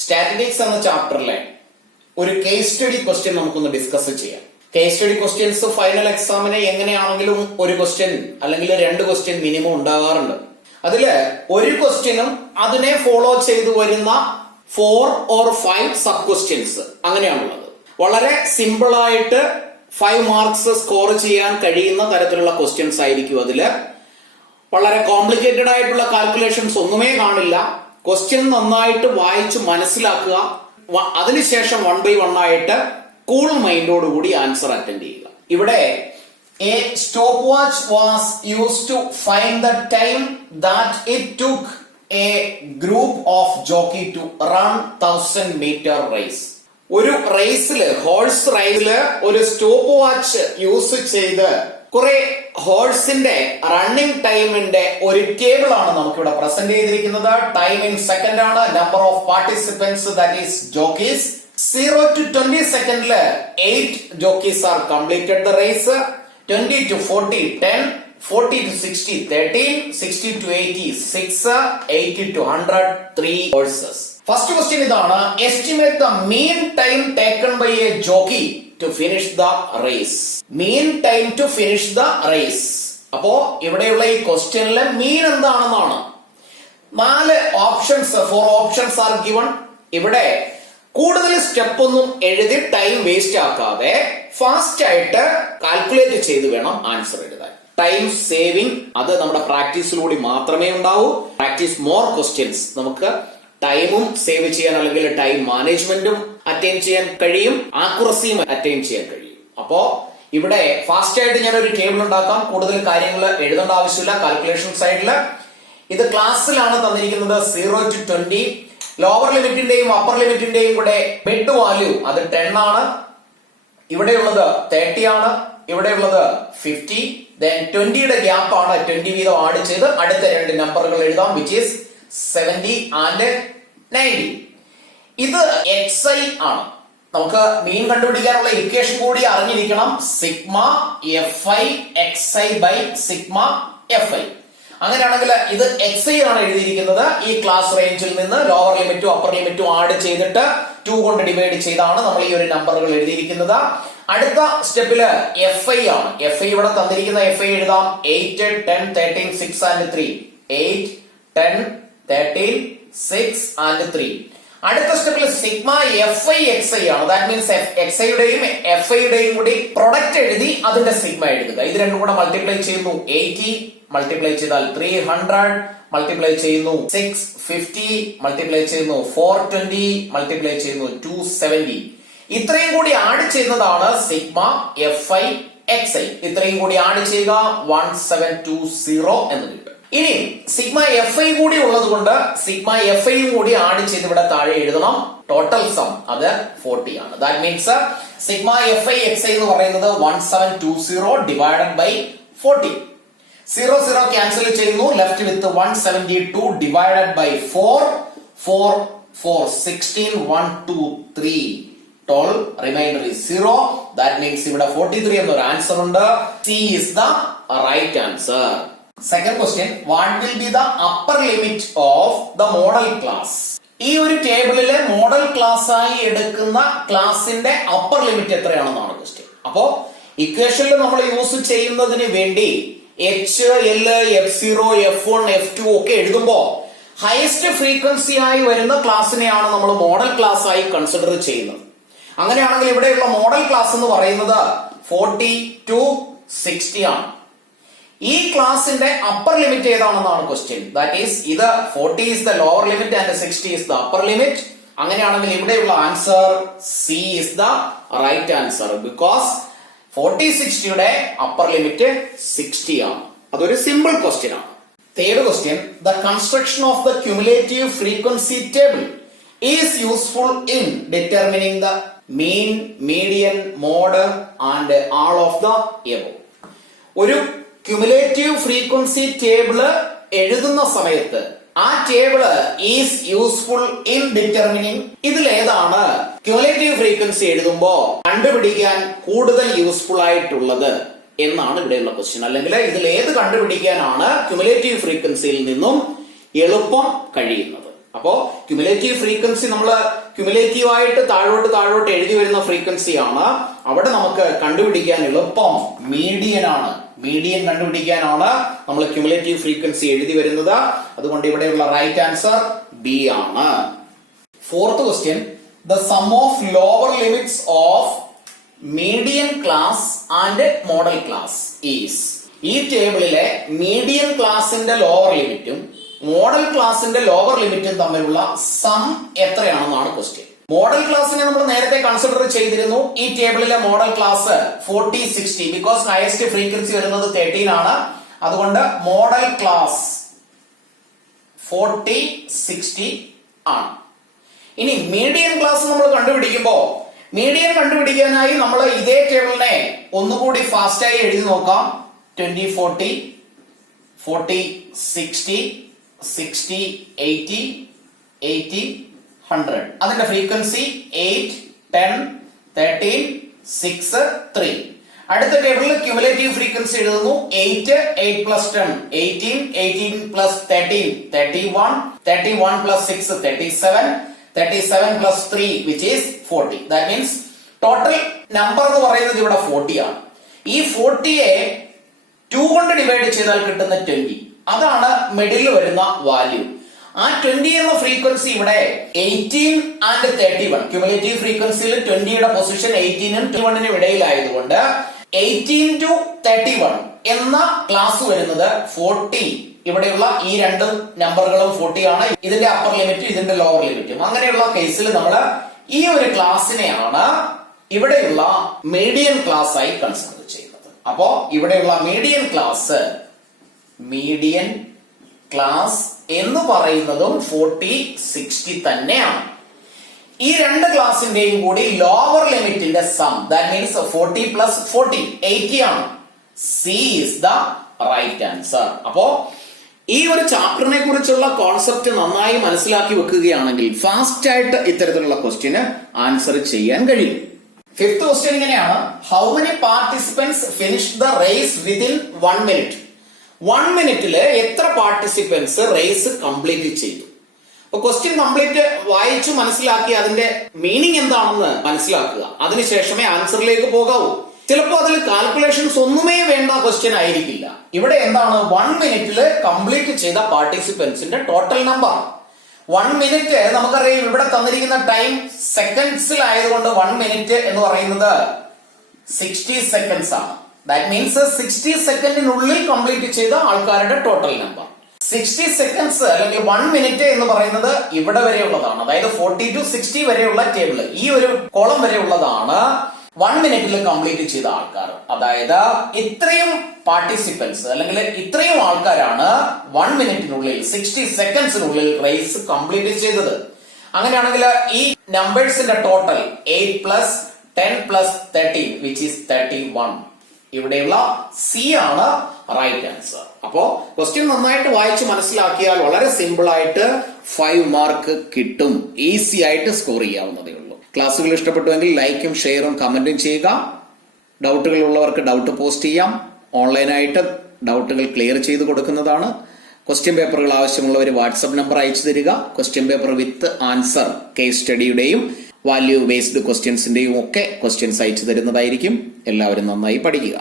Statistics എന്ന ചാപ്റ്ററിലെ ഒരു case study question നമുക്കൊന്ന് ഡിസ്കസ് ചെയ്യാം. കേസ് സ്റ്റഡി ക്വസ്റ്റ്യൻസ് ഫൈനൽ എക്സാമിന് എങ്ങനെയാണെങ്കിലും ഒരു ക്വസ്റ്റ്യൻ അല്ലെങ്കിൽ രണ്ട് ക്വസ്റ്റ്യൻ മിനിമം ഉണ്ടാകാറുണ്ട്. അതില് ഒരു ക്വസ്റ്റ്യനും അതിനെ ഫോളോ ചെയ്തു വരുന്ന 4 or 5 സബ് ക്വസ്റ്റ്യൻസ് അങ്ങനെയാണുള്ളത്. വളരെ സിമ്പിൾ ആയിട്ട് 5 മാർക്സ് സ്കോർ ചെയ്യാൻ കഴിയുന്ന തരത്തിലുള്ള ക്വസ്റ്റ്യൻസ് ആയിരിക്കും അതില്. വളരെ കോംപ്ലിക്കേറ്റഡ് ആയിട്ടുള്ള കാൽക്കുലേഷൻസ് ഒന്നുമേ കാണില്ല. ക്വസ്റ്റ്യൻ നന്നായിട്ട് വായിച്ചു മനസ്സിലാക്കുക, അതിനുശേഷം 1 by 1 ആയിട്ട് കൂൾ മൈൻഡോടുകൂടി ആൻസർ അറ്റൻഡ് ചെയ്യുക. ഇവിടെ a stopwatch was used to find the time that it took a group of jockey to run 1000-meter race. ഒരു റേസില്, ഹോഴ്സ് റേസില് ഒരു സ്റ്റോപ്പ് വാച്ച് യൂസ് ചെയ്ത് കുറെ ഹോഴ്സിന്റെ റണ്ണിംഗ് ടൈമിന്റെ ഒരു ടേബിൾ ആണ് നമുക്കിവിടെ പ്രസന്റ് ചെയ്തിരിക്കുന്നത്. ടൈം ഇൻ സെക്കൻഡ് ആണ്, number of participants that is jockeys. 0 to 20 സെക്കൻഡില് 8 jockeys are completed the race. 20 to 40 10, 40 to 60 13, 60 to 80 6, 80 to 100 3 horses. First question ഇതാണ്: estimate the mean time taken by a jockey to finish the race. Mean time to finish the race. അപ്പോ ഇവിടെയുള്ള ഈ ക്വസ്റ്റ്യനിലെ മീൻ എന്താണെന്നാണ്. 4 options, 4 options are given. ഇവിടെ കൂടുതൽ step ഒന്നും എഴുതി time waste ആക്കാതെ ഫാസ്റ്റ് ആയിട്ട് കാൽക്കുലേറ്റ് ചെയ്ത് വേണം ആൻസർ എഴുതാൻ. ടൈം സേവിംഗ് അത് നമ്മുടെ പ്രാക്ടീസിലൂടെ മാത്രമേ ഉണ്ടാവൂ. പ്രാക്ടീസ് മോർ ക്വസ്റ്റ്യൻസ് നമുക്ക് ടൈമും സേവ് ചെയ്യാൻ അല്ലെങ്കിൽ ടൈം മാനേജ്മെന്റും അറ്റൈൻ ചെയ്യാൻ കഴിയും, ആക്യുറസിയും അറ്റൈൻ ചെയ്യാൻ കഴിയും. അപ്പോ ഇവിടെ ഫാസ്റ്റ് ആയിട്ട് ഞാൻ ഒരു ടേബിൾ ഉണ്ടാക്കാം. കൂടുതൽ കാര്യങ്ങൾ എഴുതേണ്ട ആവശ്യമില്ല കാൽക്കുലേഷൻ സൈഡില്. ഇത് ക്ലാസ്സിലാണ് തന്നിരിക്കുന്നത്. 0 to 20 ലോവർ ലിമിറ്റിന്റെയും അപ്പർ ലിമിറ്റിന്റെയും കൂടെ മിഡ് വാല്യൂ അത് 10 ആണ്. ഇവിടെയുള്ളത് 30 ആണ്, ഇവിടെയുള്ളത് 50. ദെൻ 20യുടെ ഗ്യാപ്പ് ആണ്. 20 വീതം ആഡ് ചെയ്ത് അടുത്ത 2 നമ്പറുകൾ എഴുതാം, വിച്ച് ഈസ് 70 and 90. ഇത് xi ആണ്. നമുക്ക് മീൻ കണ്ടുപിടിക്കാനുള്ള ഇക്വേഷൻ കൂടി അറിഞ്ഞിരിക്കണം. Sigma fi xi by sigma fi. അങ്ങനെയാണെങ്കിൽ ഇത് xi ആണ് എഴുതിയിരിക്കുന്നത്. ഈ ക്ലാസ് റേഞ്ചിൽ നിന്ന് ലോവർ ലിമിറ്റും അപ്പർ ലിമിറ്റും ആഡ് ചെയ്തിട്ട് 2 കൊണ്ട് ഡിവൈഡ് ചെയ്താണ് നമ്മൾ ഈ ഒരു നമ്പറുകൾ എഴുതിയിരിക്കുന്നത്. അടുത്ത സ്റ്റെപ്പില് fi ആണ്. fi ഇവിടെ തന്നിരിക്കുന്ന fi എഴുതാം. 8 10 13 6 and 3. 8 10 13 6 and 3. അടുത്ത സ്റ്റെപ്പിൽ സിഗ്മ fi xi ആണ്. ദാറ്റ് മീൻസ് xi-യുടെയും fi-യുടെയും കൂടി പ്രൊഡക്റ്റ് എഴുതി അതിന്റെ സിഗ്മ എഴുതുക. ഇത് രണ്ടും കൂടെ മൾട്ടിപ്ലൈ ചെയ്യുന്നു 80, മൾട്ടിപ്ലൈ ചെയ്താൽ 300, മൾട്ടിപ്ലൈ ചെയ്യുന്നു 650, മൾട്ടിപ്ലൈ ചെയ്യുന്നു 420, മൾട്ടിപ്ലൈ ചെയ്യുന്നു 270. ഇത്രയും കൂടി ആഡ് ചെയ്യുന്നതാണ് സിഗ്മ fi xi. ഇത്രയും കൂടി ആഡ് ചെയ്യുക 1720 എന്ന് കിട്ടും. ഇനി സിഗ്മ fi കൂടി ഉള്ളത് കൊണ്ട് സിഗ്മ fi കൂടി ആഡ് ചെയ്ത് ഇവിടെ താഴെ എഴുതണം. ടോട്ടൽ സം അത് 40 ആണ്. That means sigma fi xi എന്ന് പറയുന്നത് 1720 ഡിവൈഡഡ് ബൈ 40. 0 ക്യാൻസൽ ചെയ്യുന്നു. Left with 172 divided by 4. 4 4 16 1 2 3 12, remainder is 0. That means ഇവിടെ 43 എന്നൊരു ആൻസർ ഉണ്ട്. C is the right answer. Second question, what will be the upper limit of the model class? ഈ ഒരു ടേബിളിലെ modal class ആയി എടുക്കുന്ന ക്ലാസിന്റെ upper limit എത്രയാണെന്നാണ് question. അപ്പോ ഇക്വേഷനിൽ നമ്മൾ യൂസ് ചെയ്യുന്നതിന് വേണ്ടി h, l, f0, f1, f2 ഒക്കെ എഴുതുമ്പോ ഹയസ്റ്റ് ഫ്രീക്വൻസി ആയി വരുന്ന ക്ലാസിനെയാണ് നമ്മൾ മോഡൽ ക്ലാസ് ആയി കൺസിഡർ ചെയ്യുന്നത്. അങ്ങനെയാണെങ്കിൽ ഇവിടെയുള്ള മോഡൽ ക്ലാസ് എന്ന് പറയുന്നത് 40 to 60 ആണ്. ഈ ക്ലാസിന്റെ അപ്പർ ലിമിറ്റ് ഏതാണെന്നാണ് ക്വസ്റ്റ്യൻ. ദാറ്റ് ഈസ് ഇത് 40 is the lower limit and 60 is the upper limit. അങ്ങനെയാണെങ്കിൽ ഇവിടെയുള്ള answer C is the right answer because 40-60യുടെ അപ്പർ ലിമിറ്റ് 60 ആണ്. അതൊരു സിമ്പിൾ ക്വസ്റ്റ്യൻ ആണ്. Third question, the construction of the cumulative frequency table is useful in determining the mean, median, mode and all of the above. ഒരു cumulative frequency table എഴുതുന്ന സമയത്ത് ആ table is useful in determining. ഇതിൽ ഏതാണ് cumulative frequency എഴുതുമ്പോ കണ്ടുപിടിക്കാൻ കൂടുതൽ useful ആയിട്ടുള്ളത് എന്നാണ് ഇവിടെയുള്ള ക്വസ്റ്റ്യൻ. അല്ലെങ്കിൽ ഇതിൽ ഏത് കണ്ടുപിടിക്കാനാണ് ക്യുമുലേറ്റീവ് ഫ്രീക്വൻസിയിൽ നിന്നും എളുപ്പം കഴിയുന്നത്? അപ്പോ ക്യുമുലേറ്റീവ് ഫ്രീക്വൻസി നമ്മൾ ക്യുമുലേറ്റീവ് ആയിട്ട് താഴോട്ട് എഴുതി വരുന്ന ഫ്രീക്വൻസിയാണ്. അവിടെ നമുക്ക് കണ്ടുപിടിക്കാൻ എളുപ്പം മീഡിയൻ ആണ്. മീഡിയൻ കണ്ടുപിടിക്കാനാണ് നമ്മൾ ക്യുമുലേറ്റീവ് ഫ്രീക്വൻസി എഴുതി വരുന്നത്. അതുകൊണ്ട് ഇവിടെയുള്ള റൈറ്റ് ആൻസർ ബി ആണ്. Fourth question, the sum of lower limits of median class and modal class is. ഈ ടേബിളിലെ മീഡിയൻ ക്ലാസിന്റെ ലോവർ ലിമിറ്റും മോഡൽ ക്ലാസിന്റെ ലോവർ ലിമിറ്റും തമ്മിലുള്ള സം എത്രയാണെന്നാണ് ക്വസ്റ്റ്യൻ. മോഡൽ ക്ലാസിനെ നമ്മൾ നേരത്തെ കൺസിഡർ ചെയ്തിരുന്നു. ഈ ടേബിളിലെ modal class 40, 60 because highest frequency വരുന്നത് 13 ആണ്. അതുകൊണ്ട് മോഡൽ ക്ലാസ് 40, 60 ആണ്. ഇനി മീഡിയൻ ക്ലാസ് നമ്മൾ കണ്ടുപിടിക്കുമ്പോൾ മീഡിയൻ കണ്ടുപിടിക്കാനായി നമ്മൾ ഇതേ ടേബിളിനെ ഒന്നുകൂടി ഫാസ്റ്റായി എഴുതി നോക്കാം. 20, 40, 40, 60, 60, 80, 80, 100. അതിന്റെ ഫ്രീക്വൻസി 8, 10, 13, 6, 3. അടുത്ത ടേബിളിൽ ക്യുമുലേറ്റീവ് ഫ്രീക്വൻസി എഴുതുന്നു. 8, 8 plus 10, 18, 18 plus 13, 31, 31 plus 6, 37, 37 plus 3 which is 40. That means total number എന്ന് പറയുന്നത് ഇവിടെ 40 ആണ്. ഈ 40യെ 2 കൊണ്ട് ഡിവൈഡ് ചെയ്താൽ കിട്ടുന്ന 20. അതാണ് മിഡിൽ വരുന്ന വാല്യൂ. ആ 20 എന്ന ഫ്രീക്വൻസി ഇവിടെ 18 ആൻഡ് 31. ക്യുമുലേറ്റീവ് ഫ്രീക്വൻസിയിൽ 20യുടെ പൊസിഷൻ 18നും 21നും ഇടയിലായതുകൊണ്ട് 18 to 31 എന്ന ക്ലാസ് വരുന്നത് 40. ഇവിടെയുള്ള ഈ രണ്ട് നമ്പറുകളും 40 ആണ്. ഇതിന്റെ അപ്പർ ലിമിറ്റും ഇതിന്റെ ലോവർ ലിമിറ്റും. അങ്ങനെയുള്ള കേസിൽ നമ്മൾ ഈ ഒരു ക്ലാസ്സിനെയാണ് ഇവിടെയുള്ള മീഡിയൻ ക്ലാസ് ആയി കൺസിഡർ ചെയ്യുന്നത്. അപ്പോ ഇവിടെയുള്ള മീഡിയൻ ക്ലാസ് എന്ന് പറയുന്നതും 40, 60 തന്നെയാണ്. ഈ രണ്ട് ക്ലാസിന്റെയും കൂടി ലോവർ ലിമിറ്റിന്റെ സം, ദാറ്റ് മീൻസ് 40 പ്ലസ് 40, 80 ആണ്. C is the right answer. അപ്പോ ഈ ഒരു ചാപ്റ്ററിനെ കുറിച്ചുള്ള കോൺസെപ്റ്റ് നന്നായി മനസ്സിലാക്കി വെക്കുകയാണെങ്കിൽ ഫാസ്റ്റ് ആയിട്ട് ഇത്തരത്തിലുള്ള ക്വസ്റ്റ്യന് ആൻസർ ചെയ്യാൻ കഴിയും. ഫിഫ്ത് ക്വസ്റ്റ്യൻ ഇങ്ങനെയാണ്: how many participants finish the raise within 1 minute? 1 മിനിറ്റില് എത്ര പാർട്ടിസിപ്പൻസ് റേസ് കംപ്ലീറ്റ് ചെയ്തു? അപ്പൊ ക്വസ്റ്റ്യൻ കംപ്ലീറ്റ് വായിച്ചു മനസ്സിലാക്കി അതിന്റെ മീനിങ് എന്താണെന്ന് മനസ്സിലാക്കുക. അതിനുശേഷമേ ആൻസറിലേക്ക് പോകാവൂ. ചിലപ്പോൾ അതിൽ കാൽക്കുലേഷൻസ് ഒന്നുമേ വേണ്ട ക്വസ്റ്റ്യൻ ആയിരിക്കില്ല. ഇവിടെ എന്താണ് 1 മിനിറ്റില് കംപ്ലീറ്റ് ചെയ്ത പാർട്ടിസിപ്പൻസിന്റെ ടോട്ടൽ നമ്പർ. 1 മിനിറ്റ് നമുക്കറിയാം, ഇവിടെ തന്നിരിക്കുന്ന ടൈം സെക്കൻഡ്സിലായതുകൊണ്ട് 1 മിനിറ്റ് എന്ന് പറയുന്നത് 60 സെക്കൻഡ്സ് ആണ്. ദാറ്റ് മീൻസ് 60 സെക്കൻഡിനുള്ളിൽ കംപ്ലീറ്റ് ചെയ്ത ആൾക്കാരുടെ ടോട്ടൽ നമ്പർ. 60 സെക്കൻഡ്സ് അല്ലെങ്കിൽ 1 മിനിറ്റ് എന്ന് പറയുന്നത് ഇവിടെ വരെയുള്ളതാണ്. അതായത് 40 to 60 വരെയുള്ള ടേബിൾ, ഈ ഒരു കോളം വരെയുള്ളതാണ് 1 മിനിറ്റിൽ കംപ്ലീറ്റ് ചെയ്ത ആൾക്കാർ. അതായത് ഇത്രയും പാർട്ടിസിപ്പൻസ് അല്ലെങ്കിൽ ഇത്രയും ആൾക്കാരാണ് 1 മിനിറ്റിനുള്ളിൽ 60 സെക്കൻഡ്സിനുള്ളിൽ റേസ് കംപ്ലീറ്റ് ചെയ്തത്. അങ്ങനെയാണെങ്കിൽ ഈ നമ്പേഴ്സിന്റെ total 8 plus 10 plus 13 which is 31. ഇവിടെയുള്ള സി ആണ് റൈറ്റ് ആൻസർ. അപ്പോ ക്വസ്റ്റ്യൻ നന്നായിട്ട് വായിച്ച് മനസ്സിലാക്കിയാൽ വളരെ സിമ്പിൾ ആയിട്ട് 5 മാർക്ക് കിട്ടും. ഈസി ആയിട്ട് സ്കോർ ചെയ്യാവുന്നതേ ഉള്ളൂ. ക്ലാസ്സുകൾ ഇഷ്ടപ്പെട്ടുവെങ്കിൽ ലൈക്കും ഷെയറും കമന്റും ചെയ്യുക. ഡൗട്ടുകൾ ഉള്ളവർക്ക് ഡൗട്ട് പോസ്റ്റ് ചെയ്യാം. ഓൺലൈനായിട്ട് ഡൗട്ടുകൾ ക്ലിയർ ചെയ്ത് കൊടുക്കുന്നതാണ്. ക്വസ്റ്റ്യൻ പേപ്പറുകൾ ആവശ്യമുള്ളവർ വാട്സ്ആപ്പ് നമ്പർ അയച്ചു തരിക. Question paper with answer, case സ്റ്റഡിയുടെയും വാല്യൂ ബേസ്ഡ് ക്വസ്റ്റ്യൻസിന്റെയും ഒക്കെ ക്വസ്റ്റ്യൻസ് അയച്ചു തരുന്നതായിരിക്കും. എല്ലാവരും നന്നായി പഠിക്കുക.